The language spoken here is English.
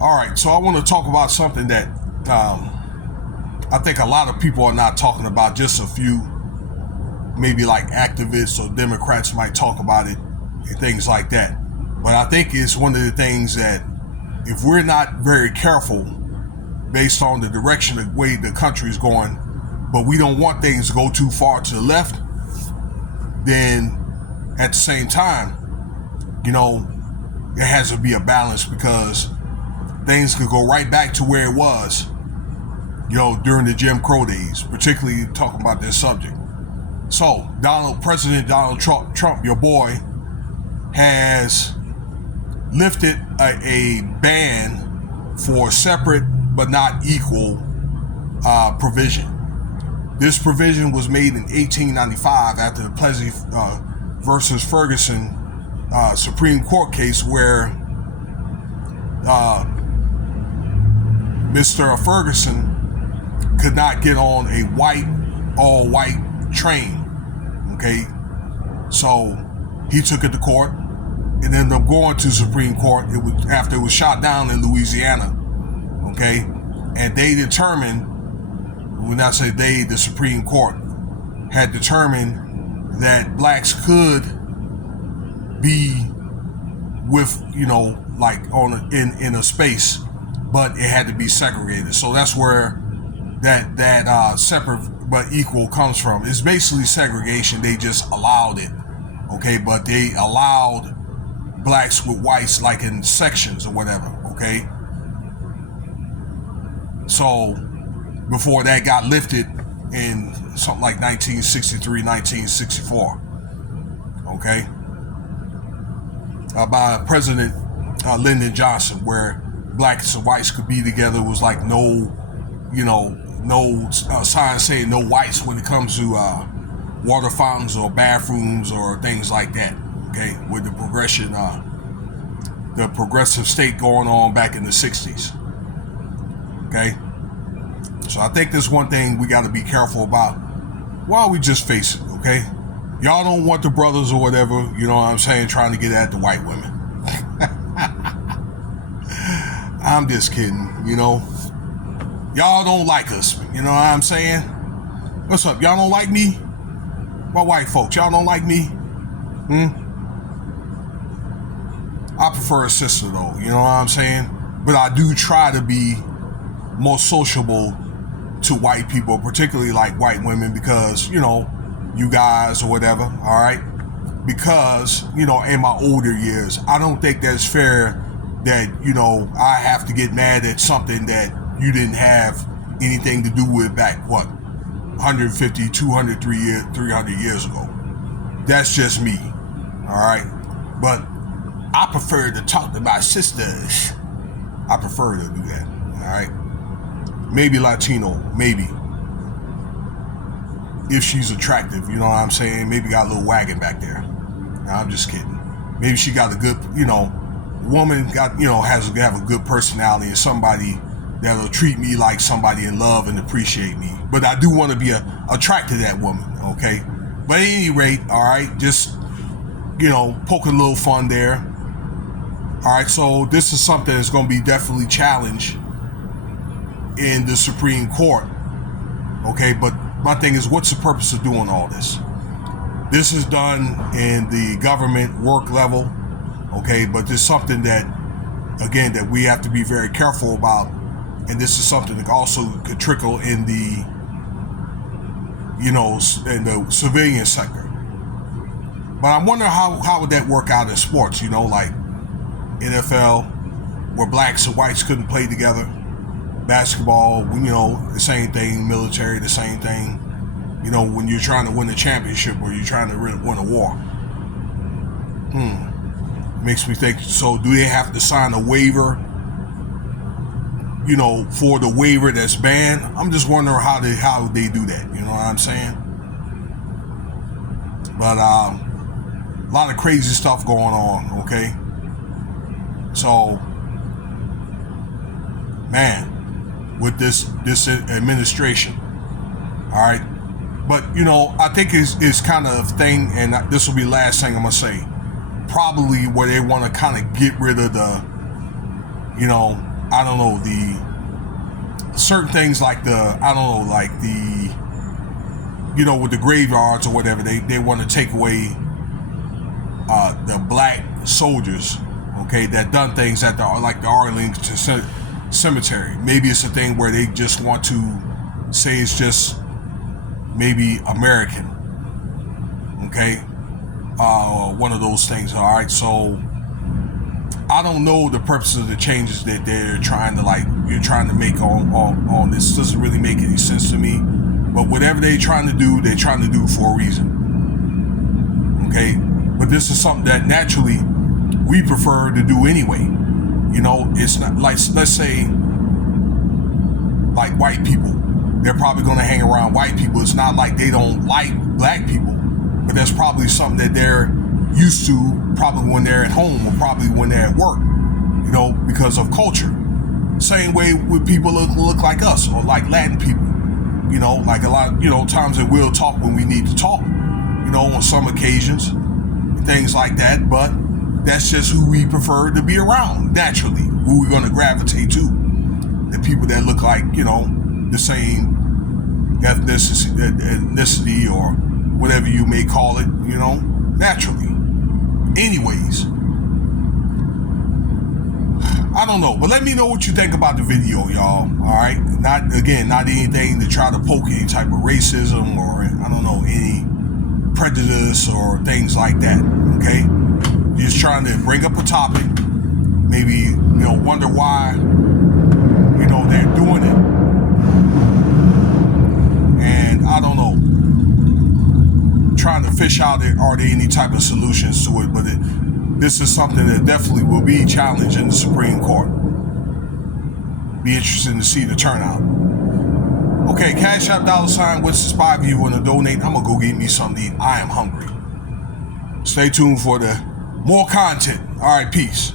All right, so I want to talk about something that I think a lot of people are not talking about. Just a few, maybe like activists or Democrats might talk about it and things like that. But I think it's one of the things that if we're not very careful based on the direction, the way the country is going, but we don't want things to go too far to the left, then at the same time, there has to be a balance, because things could go right back to where it was, during the Jim Crow days, particularly talking about this subject. So, President Donald Trump, your boy, has lifted a ban for separate but not equal provision. This provision was made in 1895 after the Plessy versus Ferguson Supreme Court case, where Mr. Ferguson could not get on a all-white train. Okay, so he took it to court and ended up going to Supreme Court. It was after it was shot down in Louisiana. Okay, and they determined, when I say they, the Supreme Court had determined that blacks could be with, like in a space, but it had to be segregated. So that's where that separate but equal comes from. It's basically segregation. They just allowed it, okay, but they allowed blacks with whites like in sections or whatever, okay. So before that got lifted in something like 1963, 1964, okay, by President Lyndon Johnson, where blacks and whites could be together. It was like no sign saying no whites when it comes to water fountains or bathrooms or things like that, okay, with the progressive state going on back in the 60s, okay. So I think there's one thing we got to be careful about while we just face it, okay? Y'all don't want the brothers or whatever, you know what I'm saying, trying to get at the white women. I'm just kidding, Y'all don't like us, you know what I'm saying? What's up? Y'all don't like me? My white folks, y'all don't like me? I prefer a sister though, you know what I'm saying? But I do try to be more sociable to white people, particularly like white women, because, you guys or whatever, all right? Because, in my older years, I don't think that's fair that, I have to get mad at something that you didn't have anything to do with back, 150, 200, 300 years ago. That's just me, all right? But I prefer to talk to my sisters. I prefer to do that, all right? Maybe Latino, maybe. If she's attractive, you know what I'm saying? Maybe got a little wagon back there. No, I'm just kidding. Maybe she got a good, woman got, has to have a good personality and somebody that'll treat me like somebody in love and appreciate me. But I do want to be attracted to that woman, okay? But at any rate, all right, just, poking a little fun there. All right, so this is something that's going to be definitely challenged in the Supreme Court, okay? But my thing is, what's the purpose of doing all this? This is done in the government work level, okay? But there's something that, again, that we have to be very careful about, and this is something that also could trickle in the, in the civilian sector. But I wonder how would that work out in sports, like NFL, where blacks and whites couldn't play together. Basketball, the same thing. Military, the same thing. When you're trying to win a championship or you're trying to win a war. Makes me think, so do they have to sign a waiver, for the waiver that's banned? I'm just wondering how they do that, you know what I'm saying? But a lot of crazy stuff going on, okay? So, man, with this administration, all right? But, I think it's kind of a thing, and this will be the last thing I'm going to say, probably where they want to kind of get rid of the, I don't know, the certain things like with the graveyards or whatever, they want to take away the black soldiers, okay, that done things at the Arlington Cemetery. Maybe it's a thing where they just want to say it's just maybe American, okay, one of those things. All right, so I don't know the purpose of the changes that you're trying to make on this. Doesn't really make any sense to me. But whatever they're trying to do for a reason. Okay? But this is something that naturally we prefer to do anyway. You know, it's not like, let's say, like white people. They're probably going to hang around white people. It's not like they don't like black people, but that's probably something that they're used to, probably when they're at home or probably when they're at work, you know, because of culture. Same way with people look like us or like Latin people. You know, like a lot, times that we'll talk when we need to talk, on some occasions, things like that. But that's just who we prefer to be around, naturally, who we're going to gravitate to. The people that look like, the same ethnicity or whatever you may call it, naturally. Anyways, I don't know, but let me know what you think about the video, y'all. All right, not anything to try to poke any type of racism or any prejudice or things like that. Okay, just trying to bring up a topic. Maybe wonder why they're doing it, and I don't know. Trying to fish out are there any type of solutions to it, but this is something that definitely will be challenged in the Supreme Court. Be interesting to see the turnout. Okay, Cash App $, what's the spot if you want to donate? I'm going to go get me something to eat. I am hungry. Stay tuned for the more content. All right, peace.